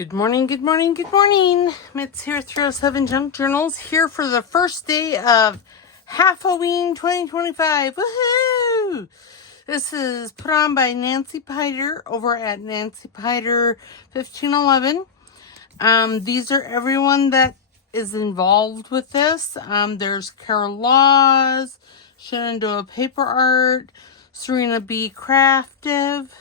Good morning, good morning, good morning. Mitz here, 307 Junk Journals, here for the first day of Halloween 2025. Woohoo! This is put on by Nancy Pyter over at Nancy Pyter 1511. These are everyone that is involved with this. There's Carol Laws, Shenandoah Paper Art, Serena B. Creative.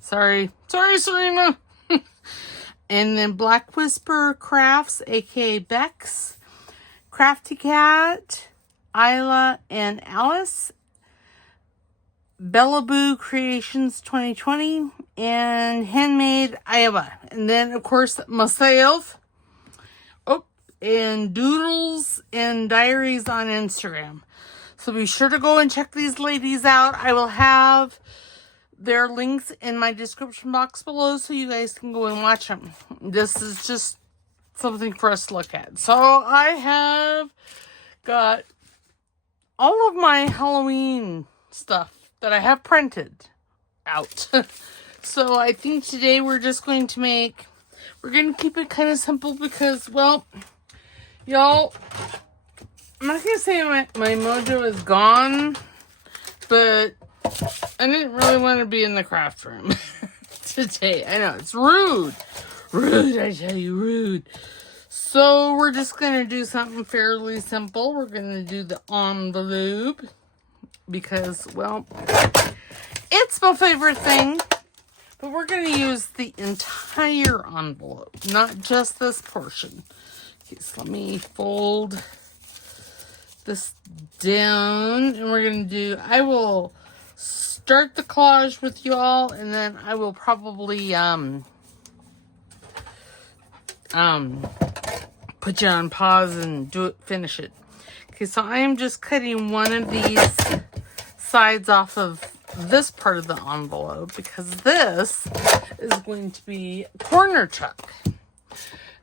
Sorry, Serena. And then Black Whisper Crafts, aka Bex, Crafty Cat, Isla and Alice, Bellaboo Creations 2020, and Handmade Iowa. And then, of course, myself. Oh, and Doodles and Diaries on Instagram. So be sure to go and check these ladies out. I will have their links in my description box below so you guys can go and watch them. This is just something for us to look at. So I have got all of my Halloween stuff that I have printed out. So I think today we're just going to we're going to keep it kind of simple because, well, y'all, I'm not going to say my mojo is gone, but I didn't really want to be in the craft room today. I know, it's rude. Rude, I tell you, rude. So we're just going to do something fairly simple. We're going to do the envelope because, well, it's my favorite thing. But we're going to use the entire envelope, not just this portion. Okay, so let me fold this down. And we're going to do, I will start the collage with you all, and then I will probably put you on pause and finish it. Okay, so I am just cutting one of these sides off of this part of the envelope because this is going to be a corner tuck.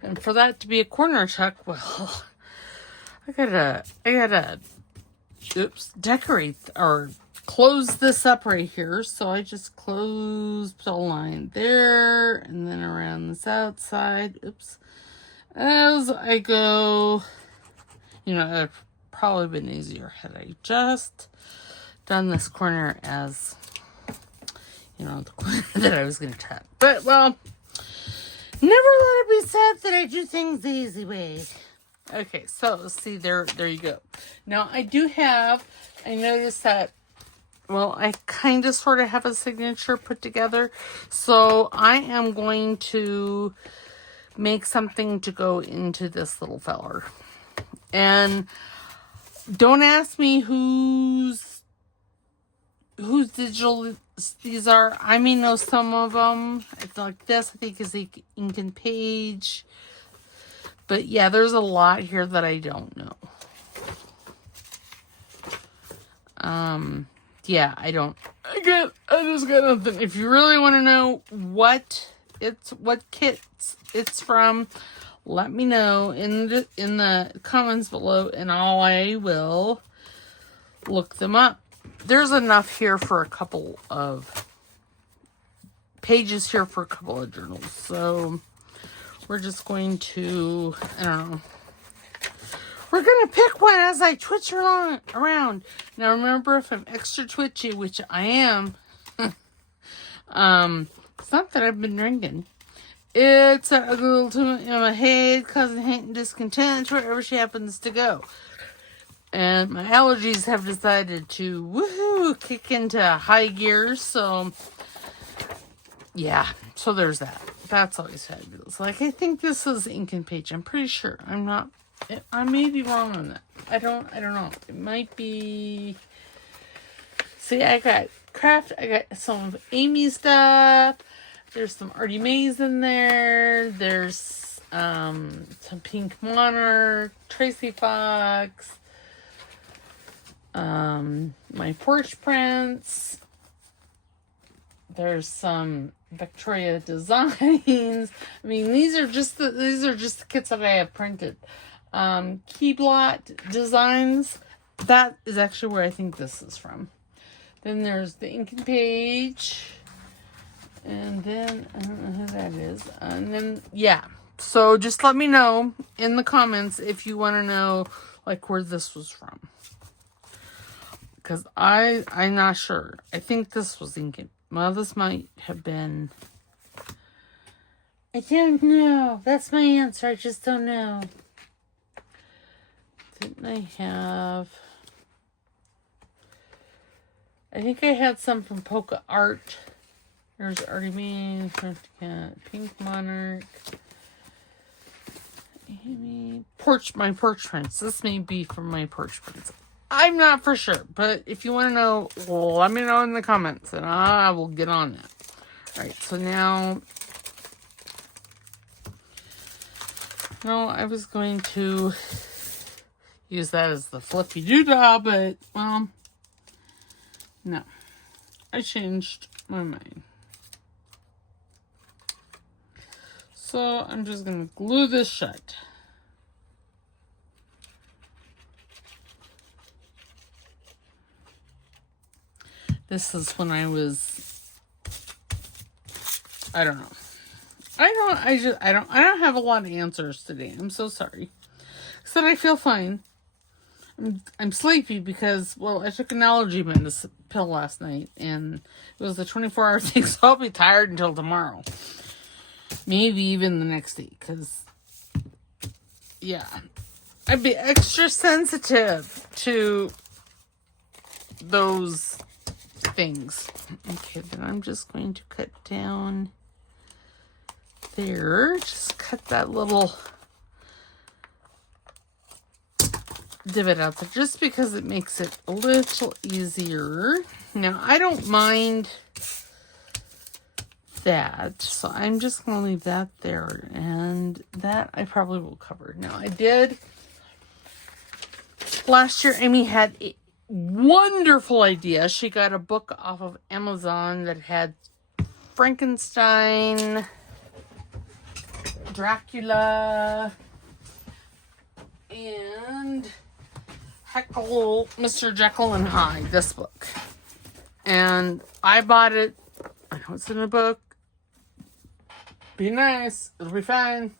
And for that to be a corner tuck, well, I gotta decorate or close this up right here. So I just close the line there and then around this outside. Oops. As I go, you know, it'd probably been easier had I just done this corner as, you know, the corner that I was going to tuck. But, well, never let it be said that I do things the easy way. Okay, so see, there you go. Now, I noticed that, well, I kind of sort of have a signature put together. So I am going to make something to go into this little feller. And don't ask me whose digital these are. I may know some of them. It's like this, I think, is the ink and page. But yeah, there's a lot here that I don't know. Yeah, I just got nothing. If you really want to know what kits it's from, let me know in the comments below, and I will look them up. There's enough here for a couple of pages here for a couple of journals. So we're just going to, I don't know. We're going to pick one as I twitch around. Now remember, if I'm extra twitchy, which I am, it's not that I've been drinking. It's a little too much in my head, causing hate and discontent wherever she happens to go. And my allergies have decided to, kick into high gears. So, yeah. So there's that. That's always fabulous. Like, I think this is ink and page. I'm pretty sure. I may be wrong on that. I don't know. It might be. See, I got some of Amy's stuff. There's some Artie Mae's in there. There's some Pink Monarch, Tracie Fox, my porch prints. There's some Victoria designs. I mean, these are just the kits that I have printed. Key blot designs. That is actually where I think this is from. Then there's the ink and page. And then, I don't know who that is. And then, yeah. So just let me know in the comments if you want to know, like, where this was from. Because I'm not sure. I think this was Incan. Well, this might have been... I don't know. That's my answer. I just don't know. Didn't I have... I think I had some from Polka Art. There's Artie Main, Crafty Cat, Pink Monarch. Amy, my porch prints. This may be from my porch prints. I'm not for sure, but if you want to know, let me know in the comments, and I will get on that. All right, so now... No, I was going to use that as the flippy doodah, but, well, no. I changed my mind. So I'm just going to glue this shut. This is when I was, I don't know. I don't have a lot of answers today. I'm so sorry. Except I feel fine. I'm sleepy because, well, I took an allergy pill last night, and it was a 24-hour thing, so I'll be tired until tomorrow. Maybe even the next day, because, yeah. I'd be extra sensitive to those things. Okay, then I'm just going to cut down there. Just cut that little divot out there just because it makes it a little easier. Now, I don't mind that, so I'm just going to leave that there, and that I probably will cover. Now, I did, last year Amy had a wonderful idea. She got a book off of Amazon that had Frankenstein, Dracula, and Mr. Jekyll and Hyde, this book. And I bought it. I know it's in a book. Be nice. It'll be fine.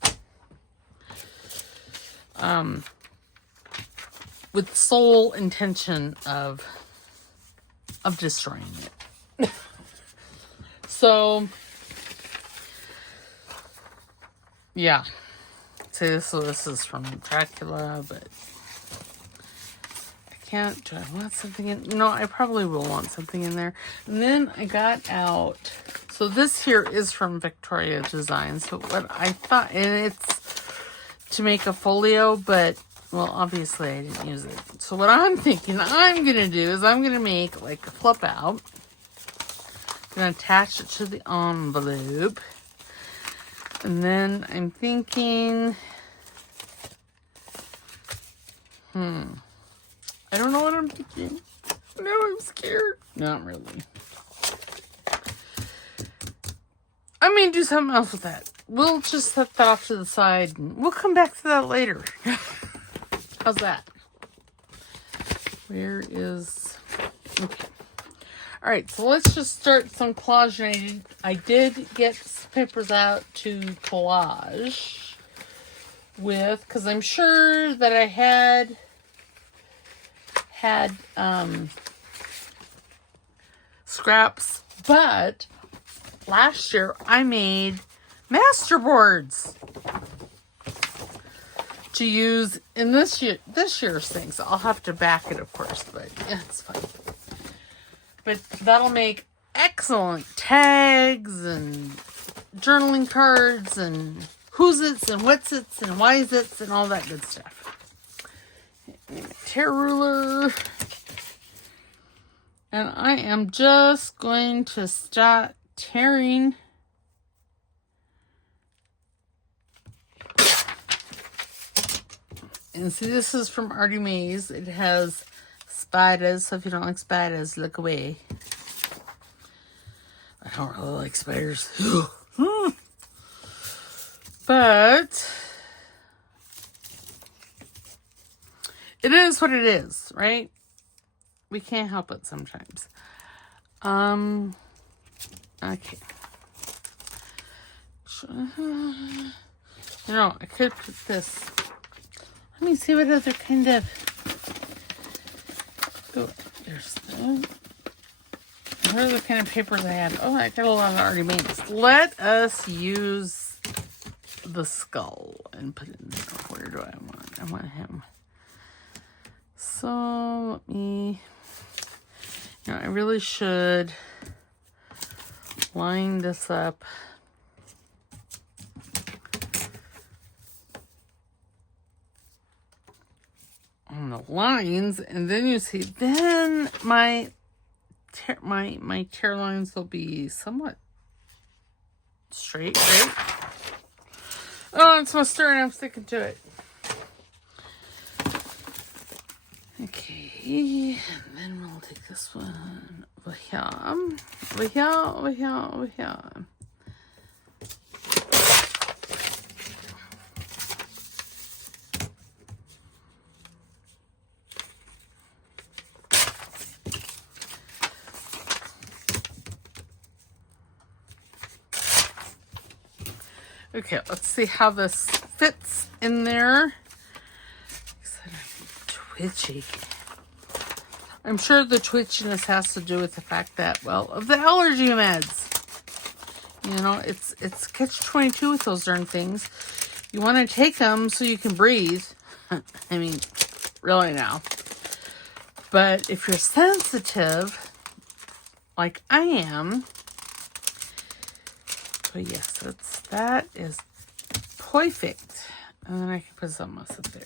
With the sole intention of destroying it. So, yeah. So this is from Dracula, but I can't. Do I want something in? No, I probably will want something in there. And then I got out. So this here is from Victoria Design. So what I thought, and it's to make a folio, but, well, obviously I didn't use it. So what I'm thinking I'm going to do is I'm going to make like a flip out. I'm going to attach it to the envelope. And then I'm thinking, I don't know what I'm thinking. No, I'm scared. Not really. I may do something else with that. We'll just set that off to the side, and we'll come back to that later. How's that? Where is... Okay. Alright, so let's just start some collaging. I did get some papers out to collage with, because I'm sure that I had scraps, but last year I made masterboards to use in this year's things. I'll have to back it, of course, but yeah, it's fine. But that'll make excellent tags and journaling cards and who's it's and what's it's and why is it's and all that good stuff. Tear ruler. And I am just going to start tearing and see, this is from Artie Mays. It has spiders, so if you don't like spiders, look away. I don't really like spiders. But it is what it is, right? We can't help it sometimes. Okay. You know, I could put this. Let me see what other kind of. Oh, there's that. What other kind of papers I had? Oh, I got a lot of already made. Let us use the skull and put it in there. Where do I want? I want him. So let me. You know, I really should line this up. On the lines, and then you see, then my tear lines will be somewhat straight, right? Oh, it's my stir and I'm sticking to it. Okay, and then we'll take this one over here, over here, over here, over here. Okay, let's see how this fits in there. Twitchy. I'm sure the twitchiness has to do with the fact that, well, of the allergy meds. You know, it's catch-22 with those darn things. You want to take them so you can breathe. I mean, really now. But if you're sensitive, like I am, so yes, that is perfect. And then I can put some else up there.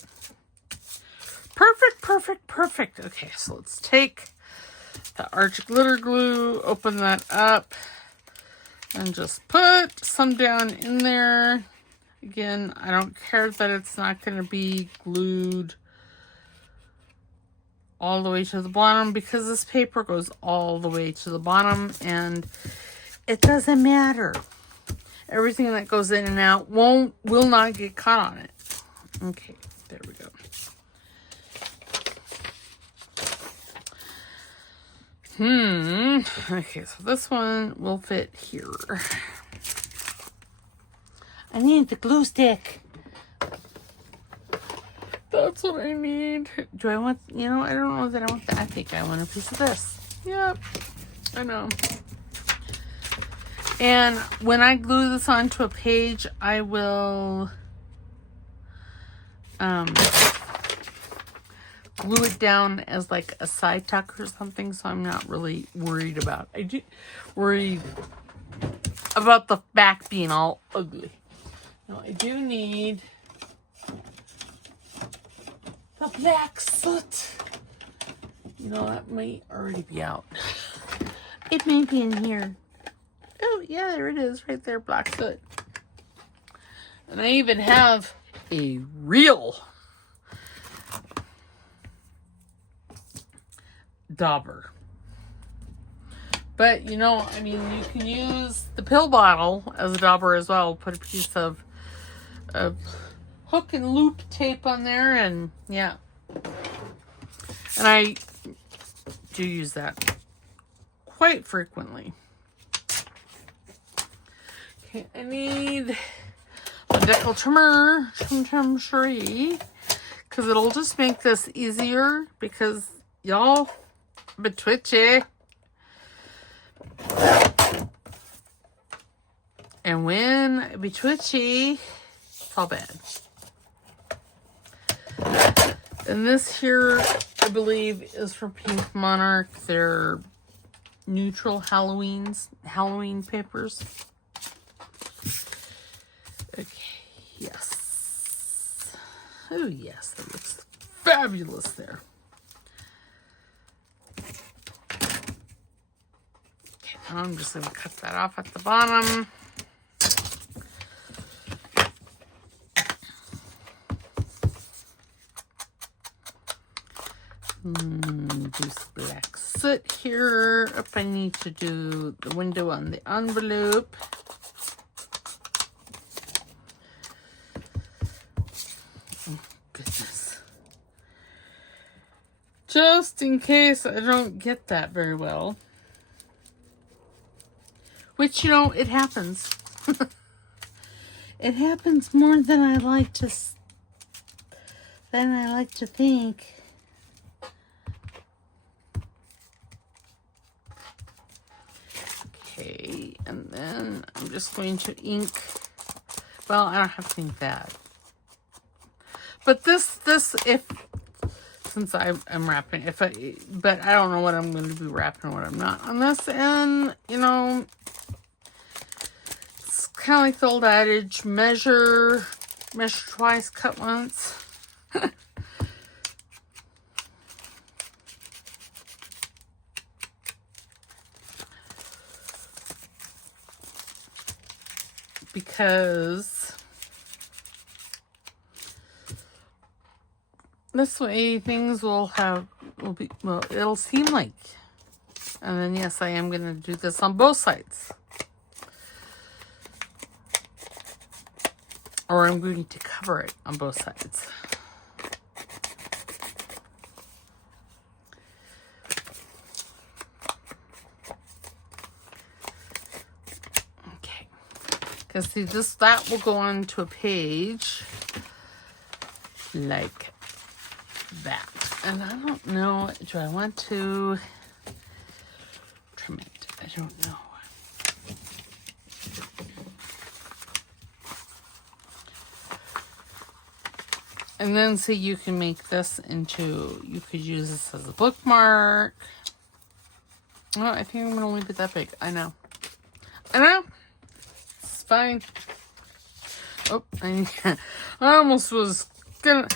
Perfect, perfect, perfect. Okay, so let's take the arch glitter glue, open that up, and just put some down in there. Again, I don't care that it's not going to be glued all the way to the bottom because this paper goes all the way to the bottom and it doesn't matter. Everything that goes in and out will not get caught on it. Okay, there we go. Okay, so this one will fit here. I need the glue stick. That's what I need. Do I want, you know, I don't know that I want that. I think I want a piece of this. Yep, I know. And when I glue this onto a page, I will glue it down as like a side tuck or something, so I'm not really worried about it. I do worry about the back being all ugly. Now I do need the black soot. You know, that might already be out. It may be in here. Oh, yeah, there it is, right there, black soot. And I even have a real dauber. But, you know, I mean, you can use the pill bottle as a dauber as well. Put a piece of hook and loop tape on there, and yeah. And I do use that quite frequently. Okay, I need a decal trimmer, trim shree, because it'll just make this easier, because y'all be twitchy. And when I be twitchy, it's all bad. And this here, I believe, is from Pink Monarch. They're neutral Halloween papers. Okay, yes. Oh, yes, that looks fabulous there. Okay, now I'm just going to cut that off at the bottom. Do some black soot here. If I need to do the window on the envelope. Oh, goodness. Just in case I don't get that very well. Which, you know, it happens. It happens more than I like to think. Okay, and then I'm just going to ink. Well, I don't have to ink that. But this, since I'm wrapping, but I don't know what I'm going to be wrapping and what I'm not on this. And, you know, it's kind of like the old adage, measure twice, cut once. Because this way things will be, well, it'll seem like. And then yes, I am going to do this on both sides. Or I'm going to cover it on both sides. Because see, that will go onto a page like that. And I don't know, do I want to trim it? I don't know. And then see, you can make this into, you could use this as a bookmark. Oh, I think I'm going to leave it that big. I know. Fine. Oh, I almost was gonna.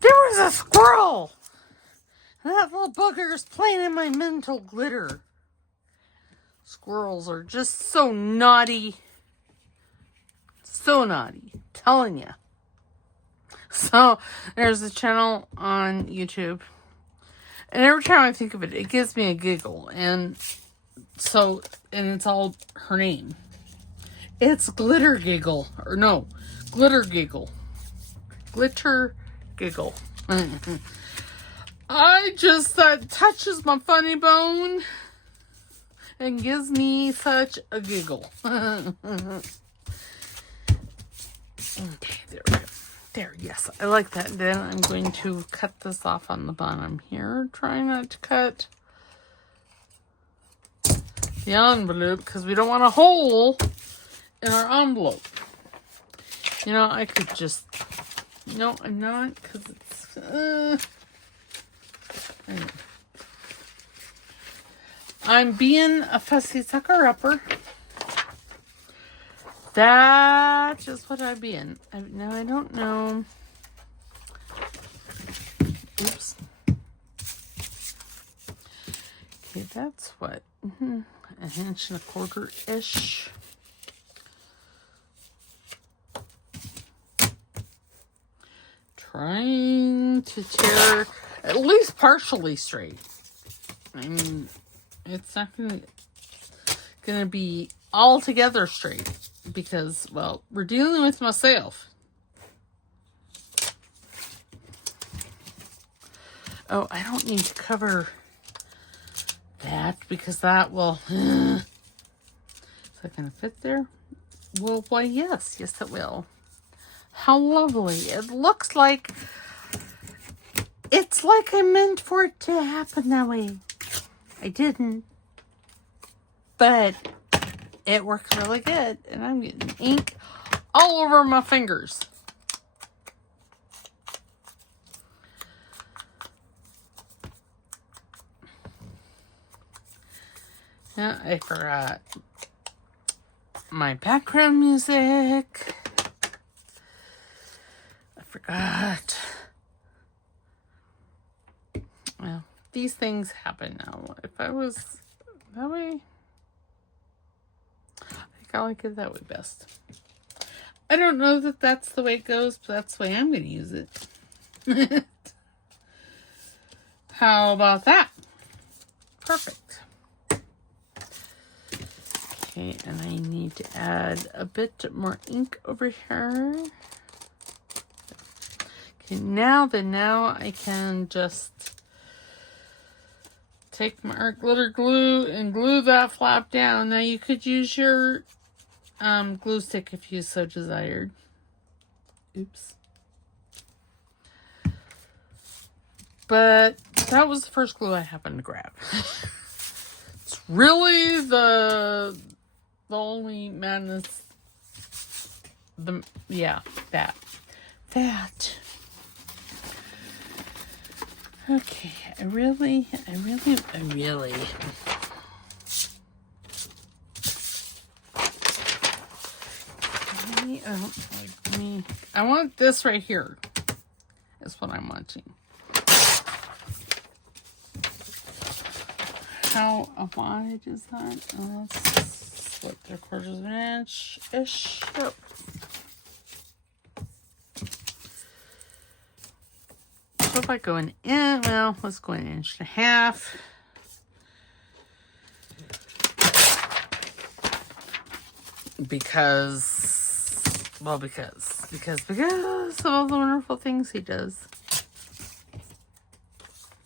There was a squirrel! That little bugger is playing in my mental glitter. Squirrels are just so naughty. So naughty. Telling you. So, there's a channel on YouTube. And every time I think of it, it gives me a giggle. And so, and it's all her name. It's Glitter Giggle. Or no, Glitter Giggle. Glitter Giggle. That touches my funny bone and gives me such a giggle. Okay, there we go. There, yes, I like that. Then I'm going to cut this off on the bottom here. Try not to cut the envelope because we don't want a hole in our envelope. You know, I could just... No, I'm not, because it's... Anyway. I'm being a fussy sucker-upper. That is what I'm being. Now, I don't know... Oops. Okay, that's what... an inch and a quarter-ish. Trying to tear at least partially straight. I mean, it's not gonna be all together straight because, well, we're dealing with myself. Oh, I don't need to cover that because that will... Is that gonna fit there? Well, why, yes, it will. How lovely. It looks like... It's like I meant for it to happen that way. I didn't. But it works really good. And I'm getting ink all over my fingers. Yeah, I forgot my background music. Forgot. Well, these things happen now. If I was that way, I think I like it that way best. I don't know that that's the way it goes, but that's the way I'm going to use it. How about that? Perfect. Okay, and I need to add a bit more ink over here. Now I can just take my art glitter glue and glue that flap down. Now you could use your glue stick if you so desired. Oops. But that was the first glue I happened to grab. It's really the only madness. That. Okay, I really. I want this right here. That's what I'm wanting. How wide is that? That's what, 3/4 of an inch-ish. Oh. So if I go an inch, well, let's go 1.5 inches. Because of all the wonderful things he does.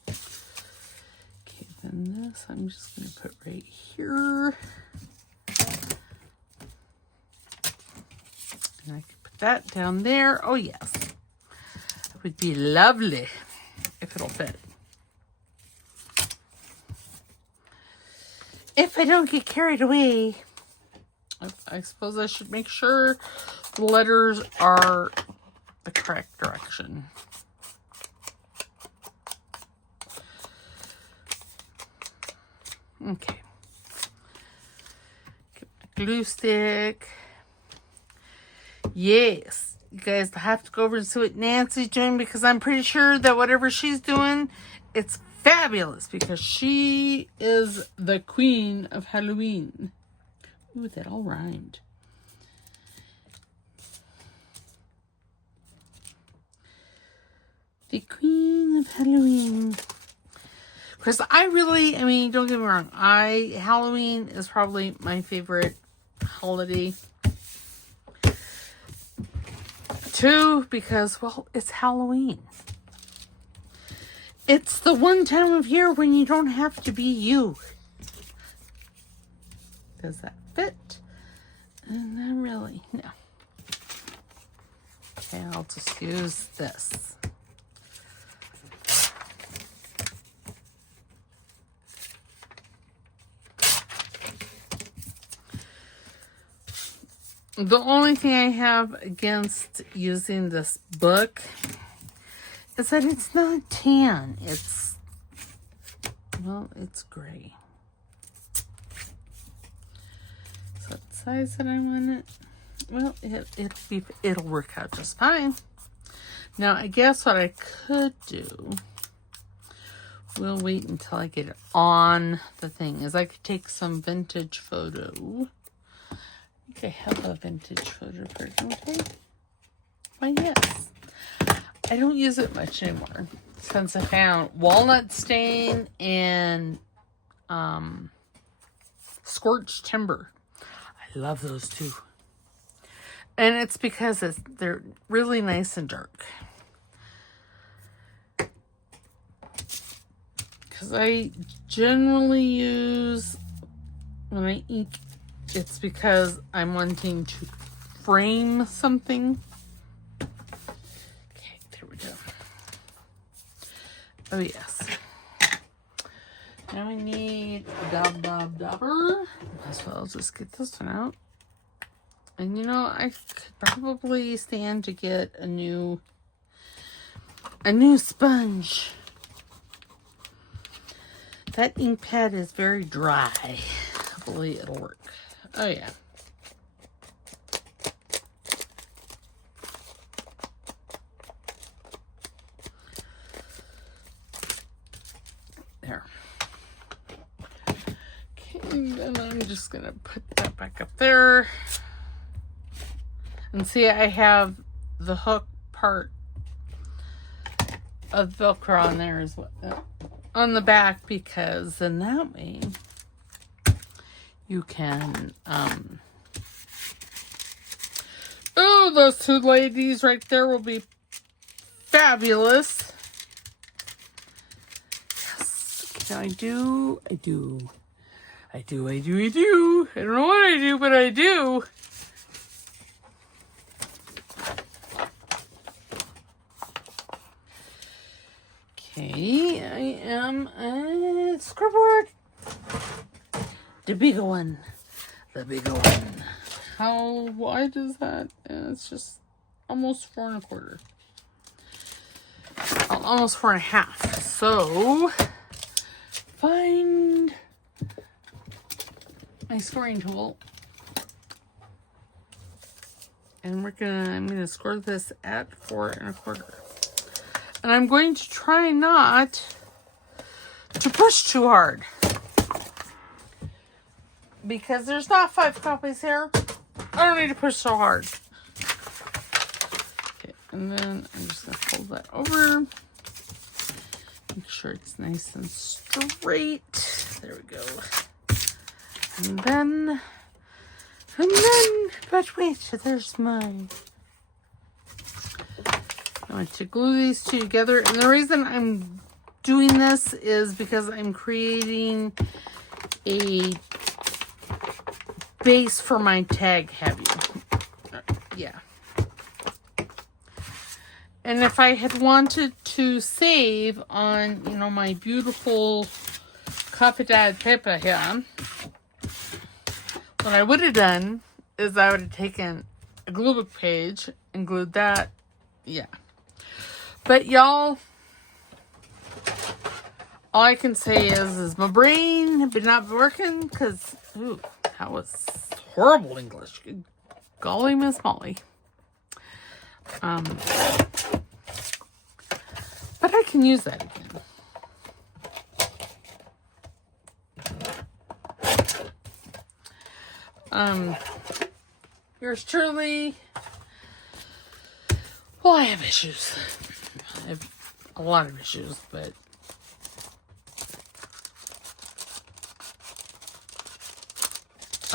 Okay, then this I'm just going to put right here. And I can put that down there. Oh, yes. It would be lovely if it'll fit. If I don't get carried away. I suppose I should make sure the letters are the correct direction. Okay. Get my glue stick. Yes. You guys have to go over and see what Nancy's doing, because I'm pretty sure that whatever she's doing, it's fabulous, because she is the queen of Halloween. Ooh, that all rhymed. The queen of Halloween. Because I mean, don't get me wrong. Halloween is probably my favorite holiday. Too, because, well, it's Halloween. It's the one time of year when you don't have to be you. Does that fit? Not really, no. Okay, I'll just use this. The only thing I have against using this book is that it's not tan. It's gray. So what size that I want it? Well, it'll work out just fine. Now, I guess what I could do, we'll wait until I get it on the thing, is I could take some vintage photo. I think I have a vintage photo card, don't I? Why, yes. I don't use it much anymore since I found walnut stain and scorched timber. I love those too. And it's because they're really nice and dark. Because I generally use, when I ink, it's because I'm wanting to frame something. Okay, there we go. Oh, yes. Now we need a dauber. So I'll just get this one out. And you know, I could probably stand to get a new sponge. That ink pad is very dry. Hopefully it'll work. Oh yeah. There. Okay, and then I'm just gonna put that back up there. And see, I have the hook part of Velcro on there as well, on the back, because then that way you can, oh, those two ladies right there will be fabulous. Yes, I do. I don't know what I do, but I do. Okay, I am at scoreboard. The bigger one. The bigger one. How wide is that? It's just almost 4 1/4. Almost 4 1/2. So, find my scoring tool. And I'm gonna score this at 4 1/4. And I'm going to try not to push too hard. Because there's not 5 copies here. I don't need to push so hard. Okay, and then I'm just gonna fold that over. Make sure it's nice and straight. There we go. And then, but wait, there's mine. I want to glue these two together. And the reason I'm doing this is because I'm creating a base for my tag heavy. Yeah. And if I had wanted to save on, you know, my beautiful coffee dyed paper here, what I would have done is I would have taken a glue book page and glued that. Yeah. But y'all, all I can say is my brain had been not working because, ooh, that was horrible English. Golly, Miss Molly. But I can use that again. Yours truly. Well, I have issues. I have a lot of issues, but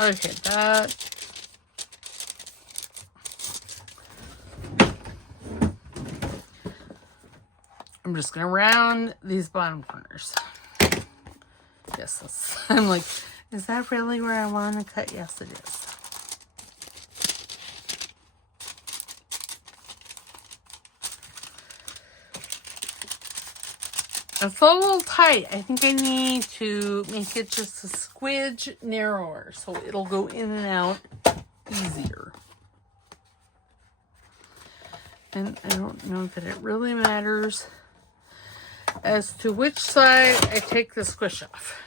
okay, that. I'm just gonna round these bottom corners. Yes, I'm like, is that really where I want to cut? Yes, it is. It's a little tight. I think I need to make it just a squidge narrower so it'll go in and out easier. And I don't know that it really matters as to which side I take the squish off.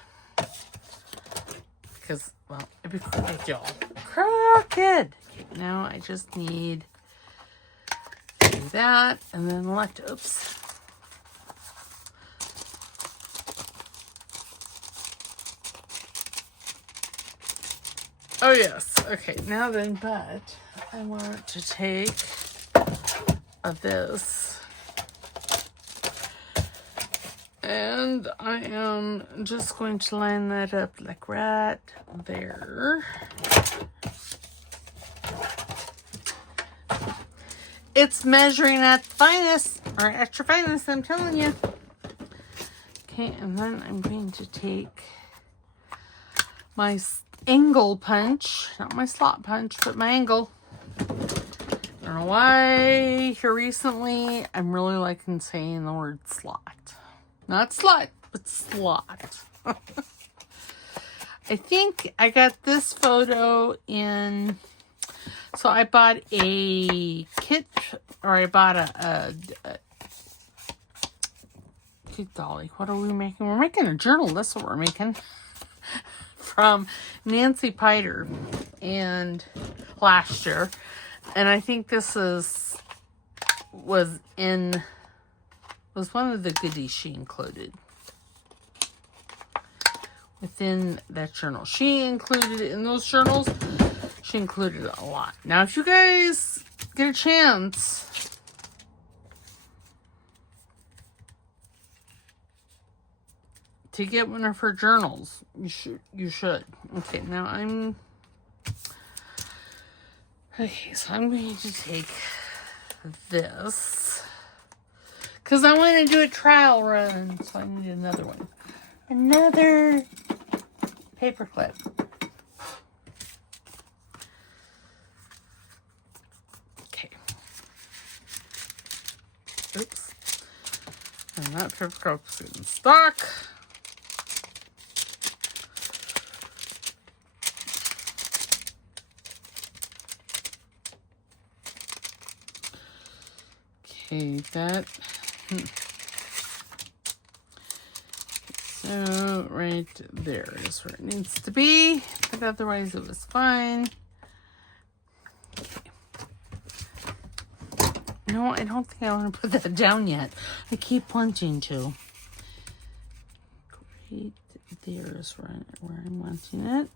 Because, well, it'd be crooked, y'all. Crooked! Okay, now I just need to do that and then oops. Oh, yes. Okay, now then, but I want to take this. And I am just going to line that up like right there. It's measuring at the finest, or extra finest, I'm telling you. Okay, and then I'm going to take my angle punch, not my slot punch, but my angle. I don't know why here recently I'm really liking saying the word slot. Not slut, but slot. I think I got this photo in, so I bought a kit, or I bought a dolly. What are we making? We're making a journal. That's what we're making. From Nancy Pyter and last year. And I think this was one of the goodies she included within that journal. She included in those journals, she included a lot. Now, if you guys get a chance, to get one of her journals, you should. Okay, now okay, so I'm going to take this because I want to do a trial run, so I need another one. Another paper clip. Okay. Oops. And that paper cup's in stock. Okay, that. So right there is where it needs to be, but otherwise it was fine. Okay. No, I don't think I want to put that down yet. I keep wanting to. Right there is where I'm wanting it.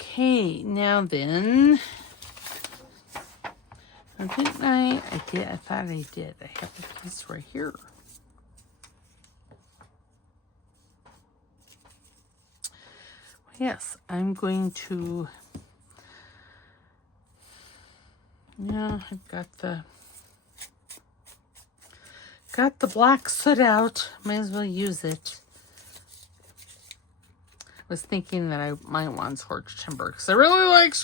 Okay, now then. Oh, didn't I? I did. I thought I did. I have a piece right here. Yes, I'm going to, yeah, I've got the black soot out. Might as well use it. I was thinking that I might want scorched timber because I really like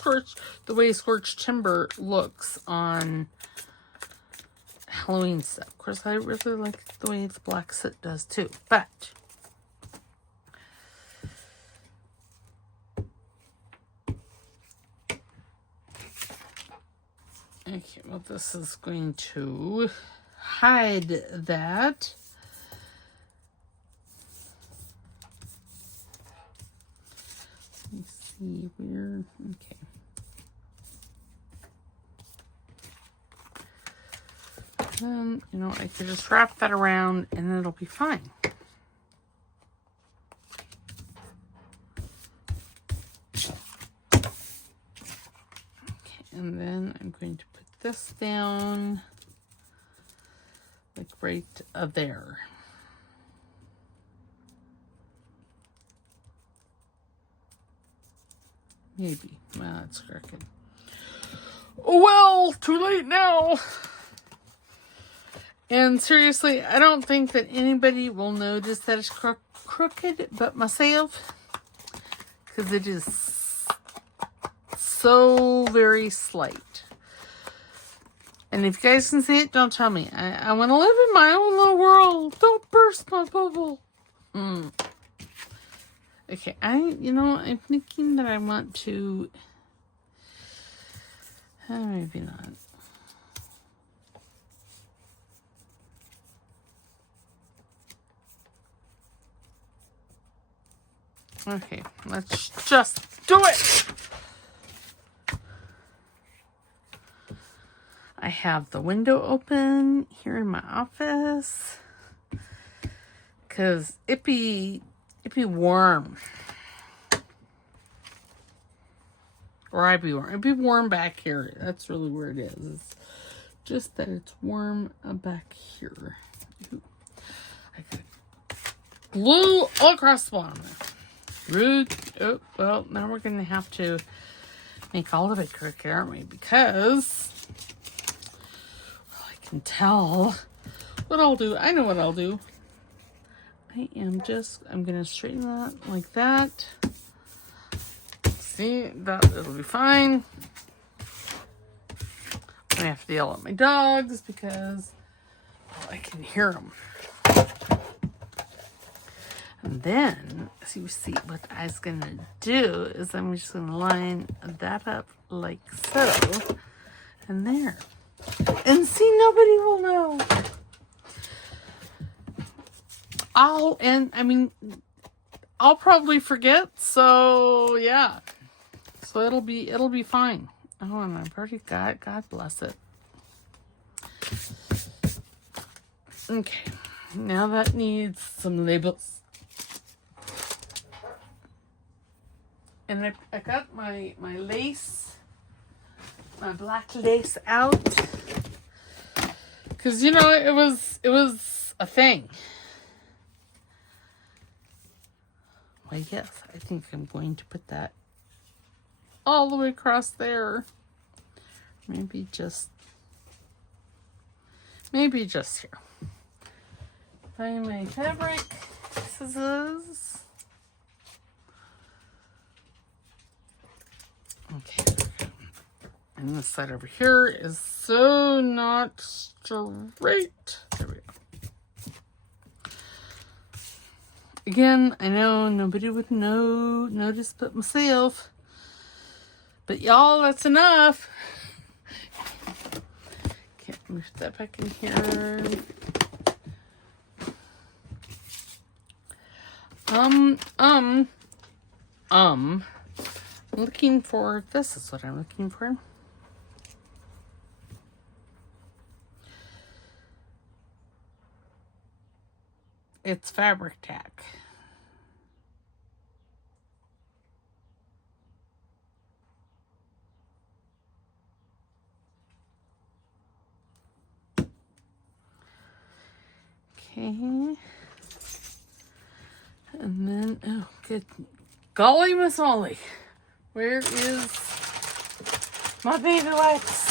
the way scorched timber looks on Halloween stuff. Of course, I really like the way the black soot does too, but okay, well, this is going to hide that. Let me see where, okay. You know, I could just wrap that around and it'll be fine. And then I'm going to put this down, like right there. Maybe. Well, that's crooked. Oh well, too late now. And seriously, I don't think that anybody will notice that it's crooked but myself, because it is so very slight. And if you guys can see it, don't tell me. I want to live in my own little world. Don't burst my bubble. Okay, I'm thinking that I want to, maybe not. Okay, let's just do it. I have the window open here in my office because it be warm. Or I'd be warm. It'd be warm back here. That's really where it is. It's just that it's warm back here. Ooh. I got glue all across the bottom there. Rude. Oh, well, now we're going to have to make all of it crooked, aren't we? Because, well, I can tell what I'll do. I know what I'll do. I'm going to straighten that like that. See, that it'll be fine. I have to yell at my dogs because, well, I can hear them. And then, see what I was going to do is I'm just going to line that up like so. And there. And see, nobody will know. I'll probably forget. So, yeah. So it'll be fine. Oh, and I've already got, God bless it. Okay. Now that needs some labels. And I got my lace, my black lace out. Because, it was a thing. Well, yes, I think I'm going to put that all the way across there. Maybe just here. Find my fabric scissors. Okay. And this side over here is so not straight. There we go. Again, I know nobody would notice but myself. But y'all, that's enough. Can't move that back in here. I'm looking for, this is what I'm looking for. It's fabric tack. Okay. And then, oh, good. Golly, Miss Molly. Where is my baby wipes?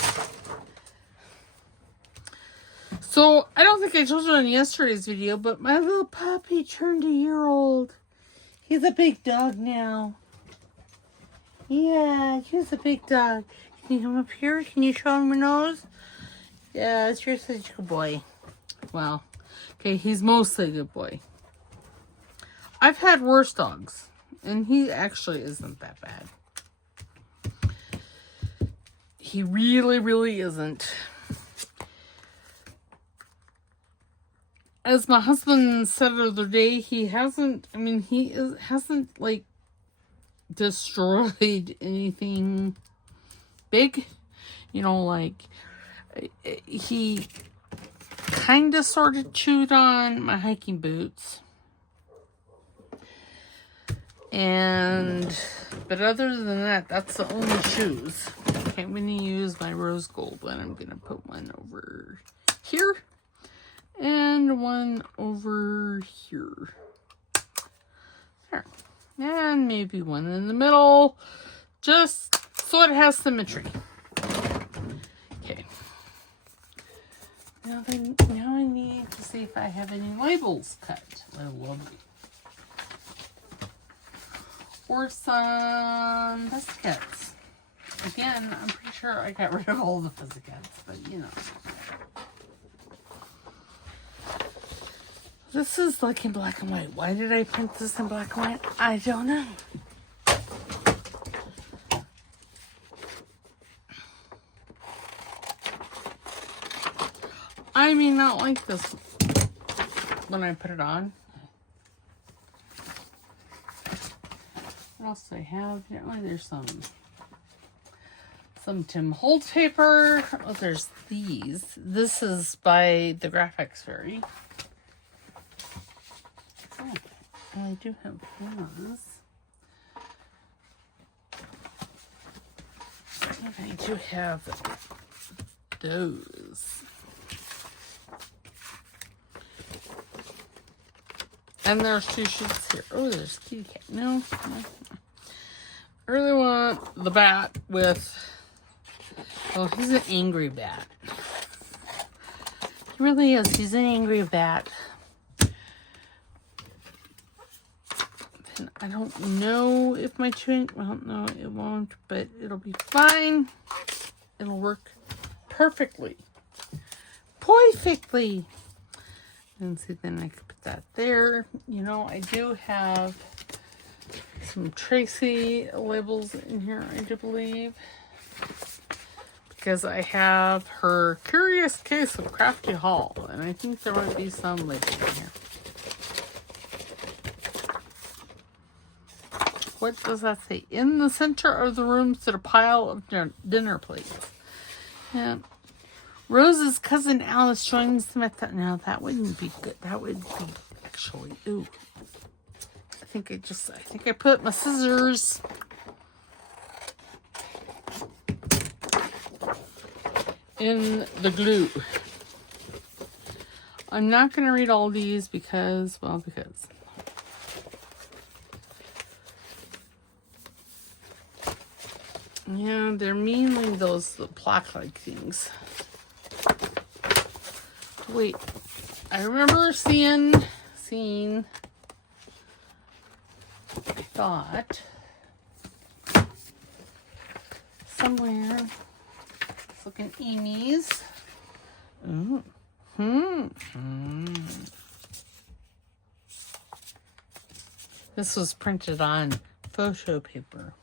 So, I don't think I told you on yesterday's video, but my little puppy turned a year old. He's a big dog now. Yeah, he's a big dog. Can you come up here? Can you show him your nose? Yeah, you're such a good boy. Well, okay, he's mostly a good boy. I've had worse dogs, and he actually isn't that bad. He really, really isn't. As my husband said the other day, he hasn't like destroyed anything big. You know, like he kind of sort of chewed on my hiking boots. But other than that, that's the only shoes. Okay, I'm going to use my rose gold one. I'm going to put one over here and one over here. There. And maybe one in the middle, just so it has symmetry. Okay. Now I need to see if I have any labels cut. Oh, lovely. Or some biscuits. Again, I'm pretty sure I got rid of all the biscuits, but you know. This is like in black and white. Why did I print this in black and white? I don't know. I may not like this when I put it on. What else do I have? Apparently there's some Tim Holtz paper. Oh, there's these. This is by the Graphics Fairy. Oh, and I do have those. And I do have those. And there's two sheets here. Oh, there's Kitty Cat. No. I really want the bat with... Oh, he's an angry bat. He really is. He's an angry bat. And I don't know if my chewing... Well, no, it won't. But it'll be fine. It'll work perfectly. Perfectly. And see, then I could put that there. You know, I do have some Tracie labels in here, I do believe. Because I have her Curious Case of Crafty Haul. And I think there might be some labels in here. What does that say? In the center of the room stood a pile of dinner plates. Yeah. Rose's cousin Alice joins them at that. Now that wouldn't be good. That would be actually. Ooh. I think I put my scissors in the glue. I'm not going to read all these because. Yeah, they're mainly those plaque-like things. Wait, I remember seeing, I thought, somewhere, looking Amy's. Ooh. This was printed on photo paper.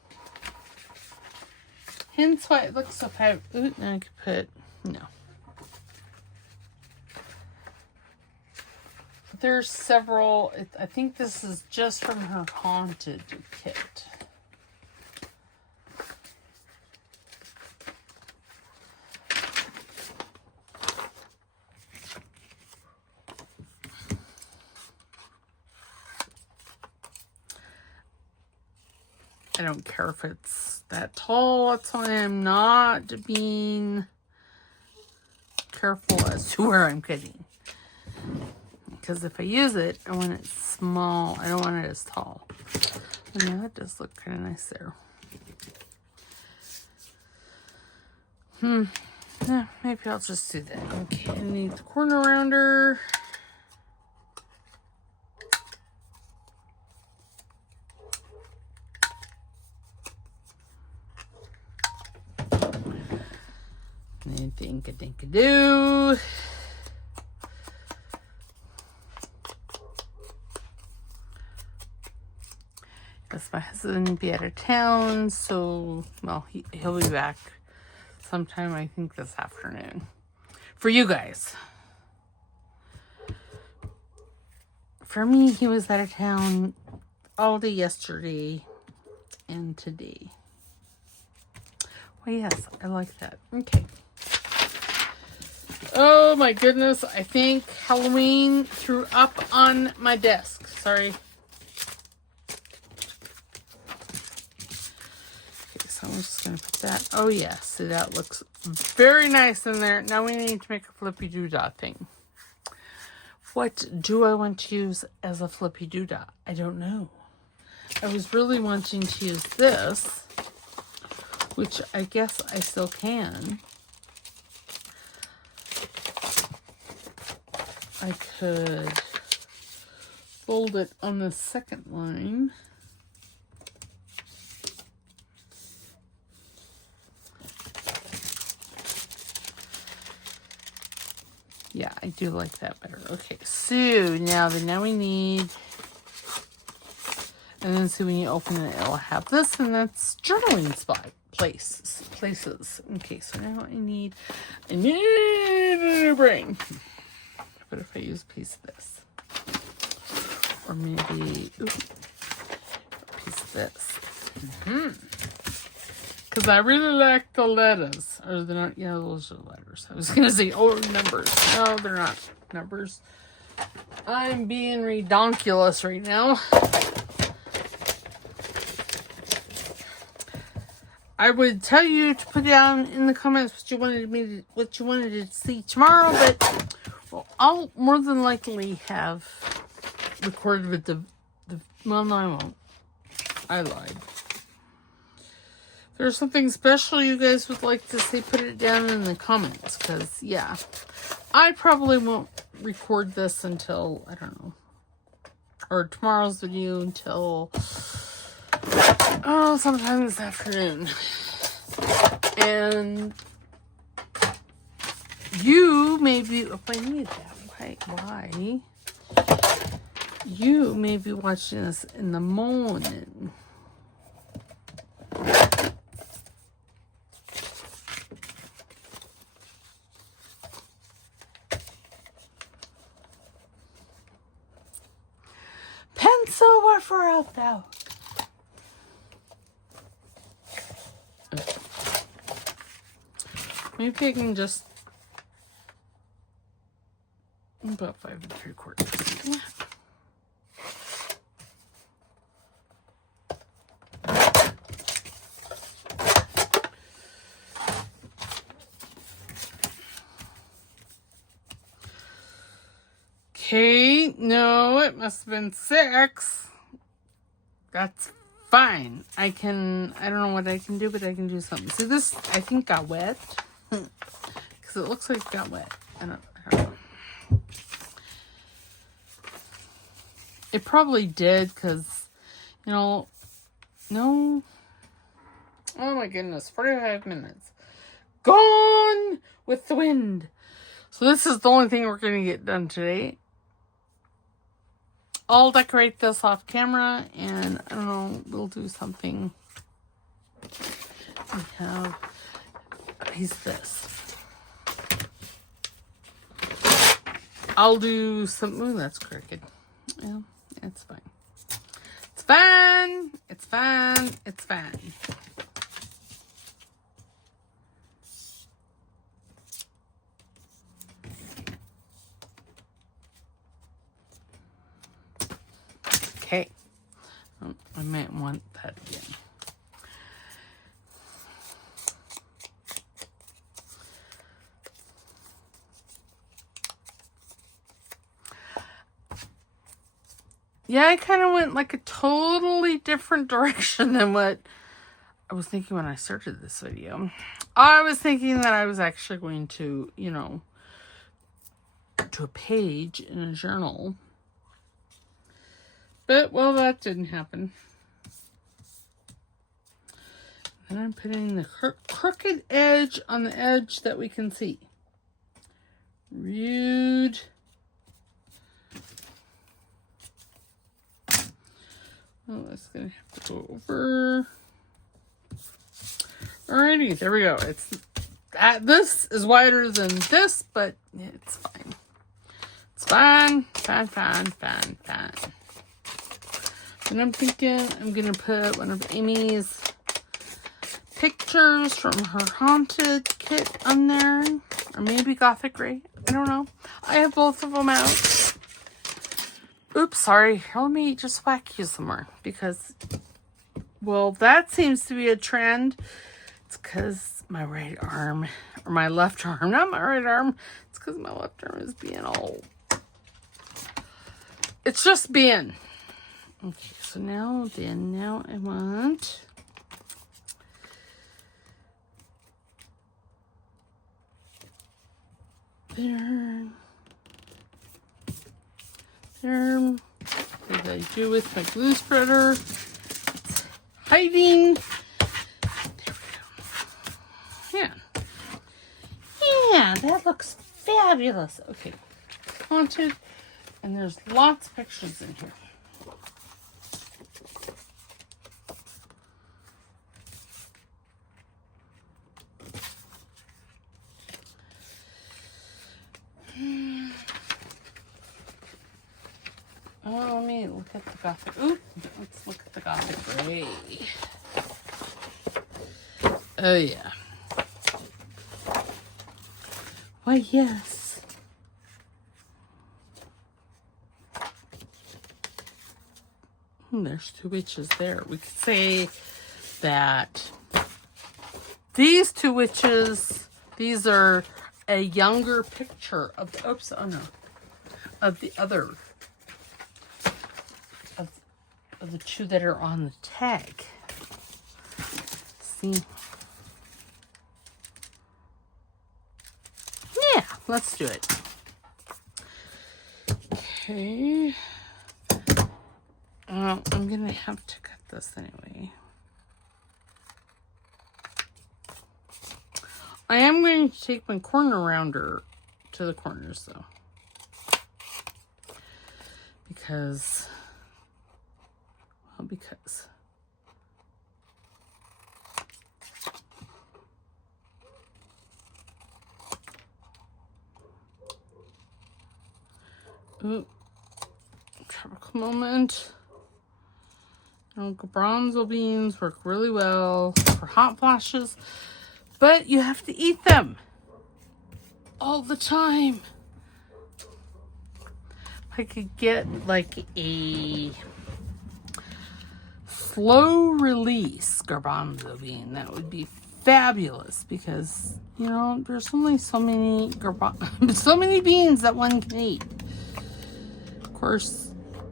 Hence why it looks so private. Ooh, now I could put, no. There's several, I think this is just from her Haunted kit. I don't care if it's that tall. That's why I'm not being careful as to where I'm cutting. Because if I use it, I want it small. I don't want it as tall. And yeah, that does look kind of nice there. Yeah, maybe I'll just do that. Okay, I need the corner rounder. Think-a-dink-a-doo. Guess my husband will be out of town, so, well, he'll be back sometime, I think, this afternoon. For you guys. For me, he was out of town all day yesterday and today. Well, yes, I like that. Okay. Oh my goodness, I think Halloween threw up on my desk. Sorry. Okay, so I'm just going to put that. Oh yeah, see, that looks very nice in there. Now we need to make a flippy doodah thing. What do I want to use as a flippy doodah? I don't know. I was really wanting to use this, which I guess I still can. I could fold it on the second line. Yeah, I do like that better. Okay, so now we need, and then see when you open it, it'll have this, and that's journaling spot places. Okay, so now I need a new brain. But if I use a piece of this, or maybe a piece of this, because I really like the letters, or they're not. Yeah, those are letters. I was gonna say, oh, numbers. No, they're not numbers. I'm being redonkulous right now. I would tell you to put down in the comments what you wanted to see tomorrow, but well, I'll more than likely have recorded with the well, no, I won't. I lied. If there's something special you guys would like to say, put it down in the comments, because yeah, I probably won't record this until, I don't know, or tomorrow's video until sometime this afternoon. And you may be, if I need that, why? You may be watching this in the morning. Pencil waffer out though. Okay. Maybe I can just about 5 3/4. Yeah. Okay, no, it must have been 6. That's fine. I don't know what I can do, but I can do something. See, this, I think, got wet. Because it looks like it got wet. I don't know. It probably did, because, you know, no. Oh my goodness, 45 minutes. gone with the wind. So this is the only thing we're going to get done today. I'll decorate this off camera, and I don't know, we'll do something. We have a piece of this. I'll do some, ooh, that's crooked. Yeah, it's fine. It's fine. It's fine. It's fine. Okay. Oh, I might want that again. Yeah, I kind of went like a totally different direction than what I was thinking when I started this video. I was thinking that I was actually going to, you know, do a page in a journal. But, well, that didn't happen. And I'm putting the crooked edge on the edge that we can see. Rude. Oh, that's going to have to go over. Alrighty, there we go. It's this is wider than this, but it's fine. It's fine. Fine, fine, fine, fine. And I'm thinking I'm going to put one of Amy's pictures from her haunted kit on there. Or maybe Gothic Grey. I don't know. I have both of them out. Oops, sorry. Let me just whack you some more. Because, well, that seems to be a trend. It's because my right arm, or my left arm, not my right arm. It's because my left arm is being all... It's just being... Okay, so now I want... There. As I do with my glue spreader. It's hiding. There we go. Yeah. Yeah, that looks fabulous. Okay. Haunted. And there's lots of pictures in here. Oh, let me look at the Gothic. Ooh, let's look at the Gothic Grey. Oh, yeah. Why, yes. There's two witches there. We could say that these two witches, these are a younger picture of the, oops, oh no, of the other, of the two that are on the tag. See? Yeah, let's do it. Okay. Well, I'm gonna have to cut this anyway. I am going to take my corner rounder to the corners though. Because, well, because. Ooh, tropical moment. Bronzo beans work really well for hot flashes, but you have to eat them all the time. If I could get like a slow release garbanzo bean, that would be fabulous because, you know, there's only so many so many beans that one can eat. Of course,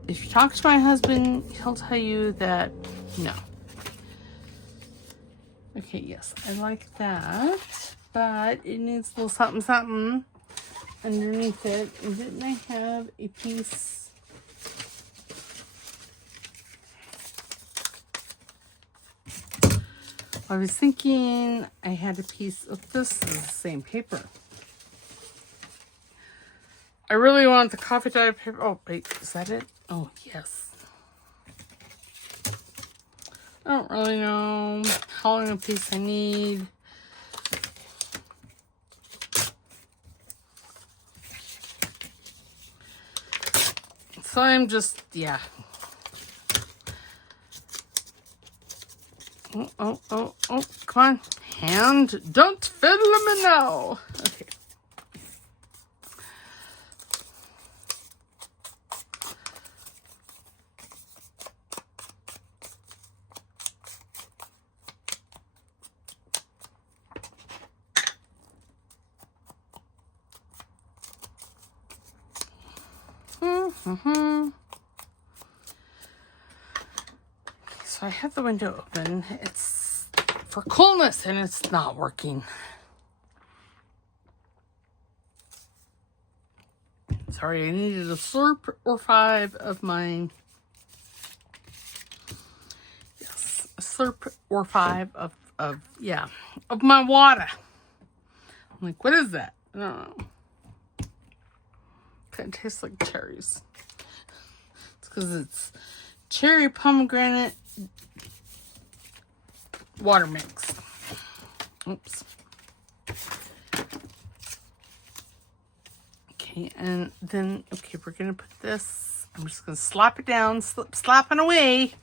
if you talk to my husband, he'll tell you that no. Okay, yes, I like that, but it needs a little something something underneath it. And didn't I have a piece? I was thinking I had a piece of this is the same paper. I really want the coffee dye paper. Oh, wait, is that it? Oh, yes. I don't really know how long a piece I need. So I'm just, yeah. Oh, come on. Hand, don't fiddle me now. Okay. So I have the window open. It's for coolness and it's not working. Sorry, I needed a slurp or 5 of my, yes, a slurp or 5 of my water. I'm like, what is that? I don't know. Kind of tastes like cherries. It's because it's cherry pomegranate water mix. Oops. Okay, and then, okay, we're going to put this, I'm just going to slap it down, slapping away.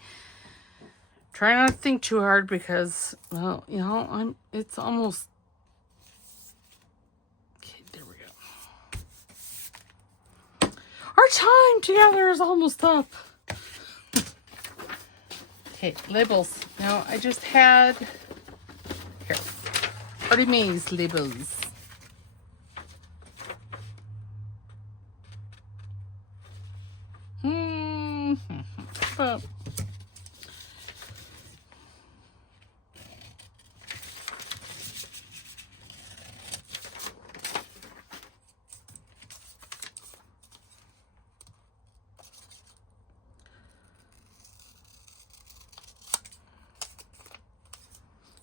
Try not to think too hard because, well, you know, it's almost, okay, there we go. Our time together is almost up. Okay, labels. Now, I just had, here, Party Maze labels. But,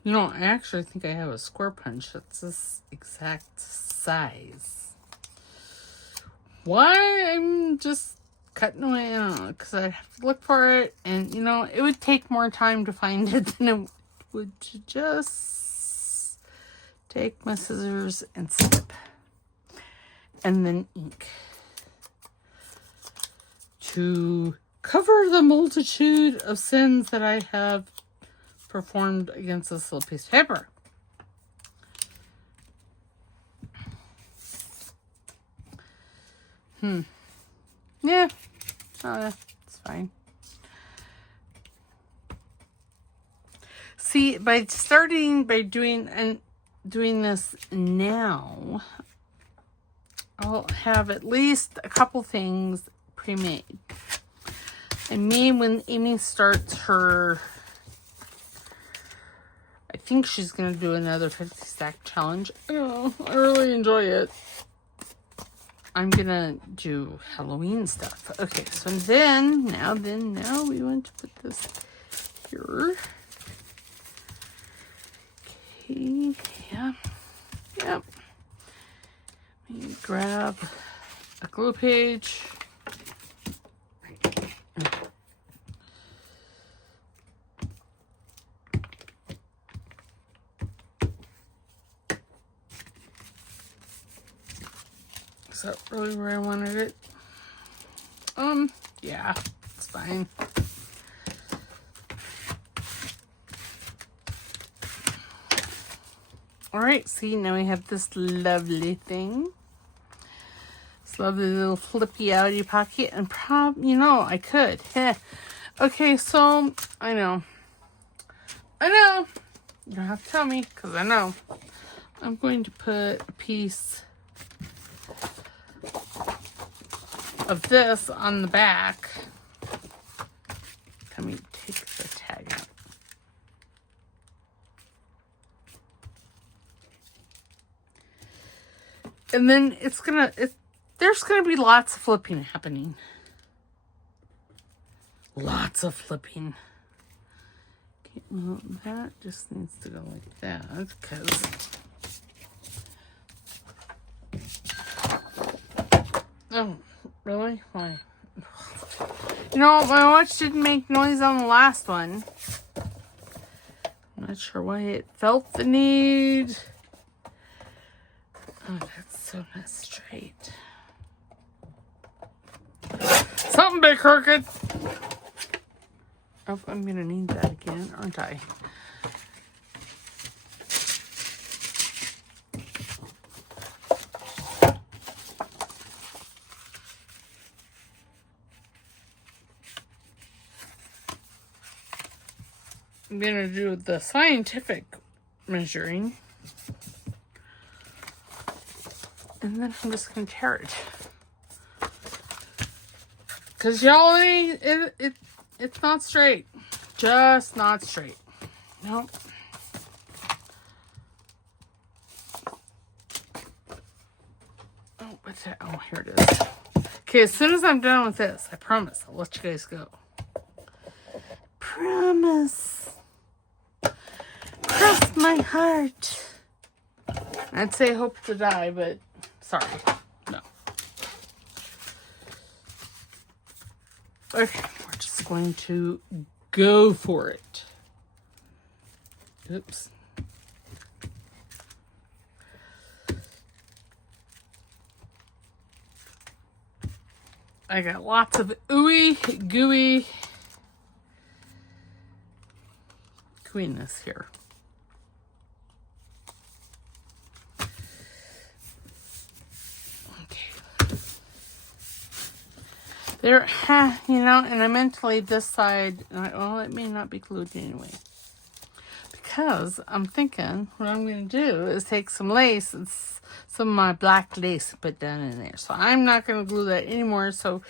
you know, I actually think I have a square punch that's this exact size. Why I'm just cutting away, I don't know, because I have to look for it, and, you know, it would take more time to find it than it would to just take my scissors and snip. And then ink. To cover the multitude of sins that I have performed against this little piece of paper. Yeah. Oh, it's fine. See, by doing this now, I'll have at least a couple things pre-made. And when Amy starts her, I think she's going to do another 50 stack challenge. Oh, I really enjoy it. I'm going to do Halloween stuff. Okay, so now we want to put this here. Okay, yeah. Let me grab a glue page. Is that really where I wanted it? Yeah, it's fine. All right, see, now we have this lovely thing. This lovely little flippy outy pocket, and you know, I could. Okay, so, I know. You don't have to tell me, because I know. I'm going to put a piece of this on the back. Let me take the tag out. And then there's gonna be lots of flipping happening. Lots of flipping. Okay, well, that just needs to go like that, because oh, really? Why? You know, my watch didn't make noise on the last one. I'm not sure why it felt the need. Oh, that's so not straight. Something big crooked. Oh, I'm gonna need that again, aren't I? I'm gonna do the scientific measuring. And then I'm just gonna tear it. Cause y'all, it's not straight. Just not straight. Nope. Oh, what's that? Oh, here it is. Okay, as soon as I'm done with this, I promise I'll let you guys go. Promise. Cross my heart. I'd say hope to die, but sorry. No. Okay, we're just going to go for it. Oops. I got lots of ooey gooey gooiness here. There, you know, and I meant to leave this side, well, it may not be glued anyway. Because I'm thinking what I'm going to do is take some lace, and some of my black lace, and put down in there. So I'm not going to glue that anymore. So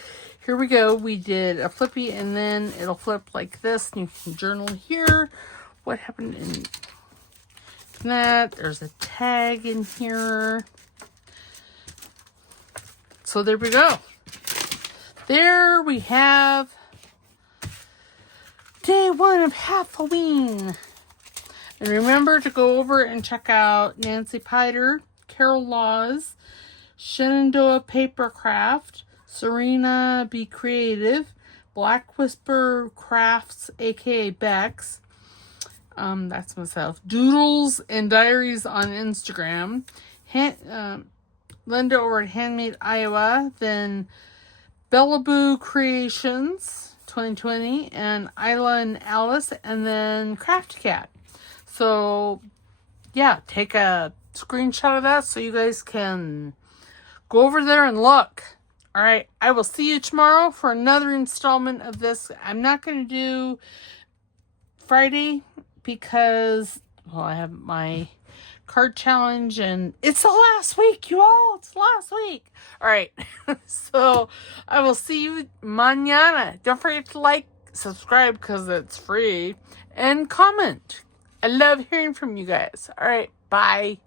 here we go. We did a flippy, and then it'll flip like this, and you can journal here. What happened in that? There's a tag in here. So there we go. There we have day 1 of Halloween. And remember to go over and check out Nancy Pyter, Carol Laws, Shenandoah Papercraft, Serena Be Creative, Black Whisper Crafts, aka Bex. That's myself. Doodles and Diaries on Instagram. Linda over at Handmade Iowa. Then Bellaboo Creations 2020, and Isla and Alice, and then Crafty Cat. So yeah, take a screenshot of that so you guys can go over there and look. All right, I will see you tomorrow for another installment of this. I'm not going to do Friday because, well, I have my card challenge, and it's the last week, you all. It's the last week. All right. So I will see you mañana. Don't forget to like, subscribe because it's free, and comment. I love hearing from you guys. All right. Bye.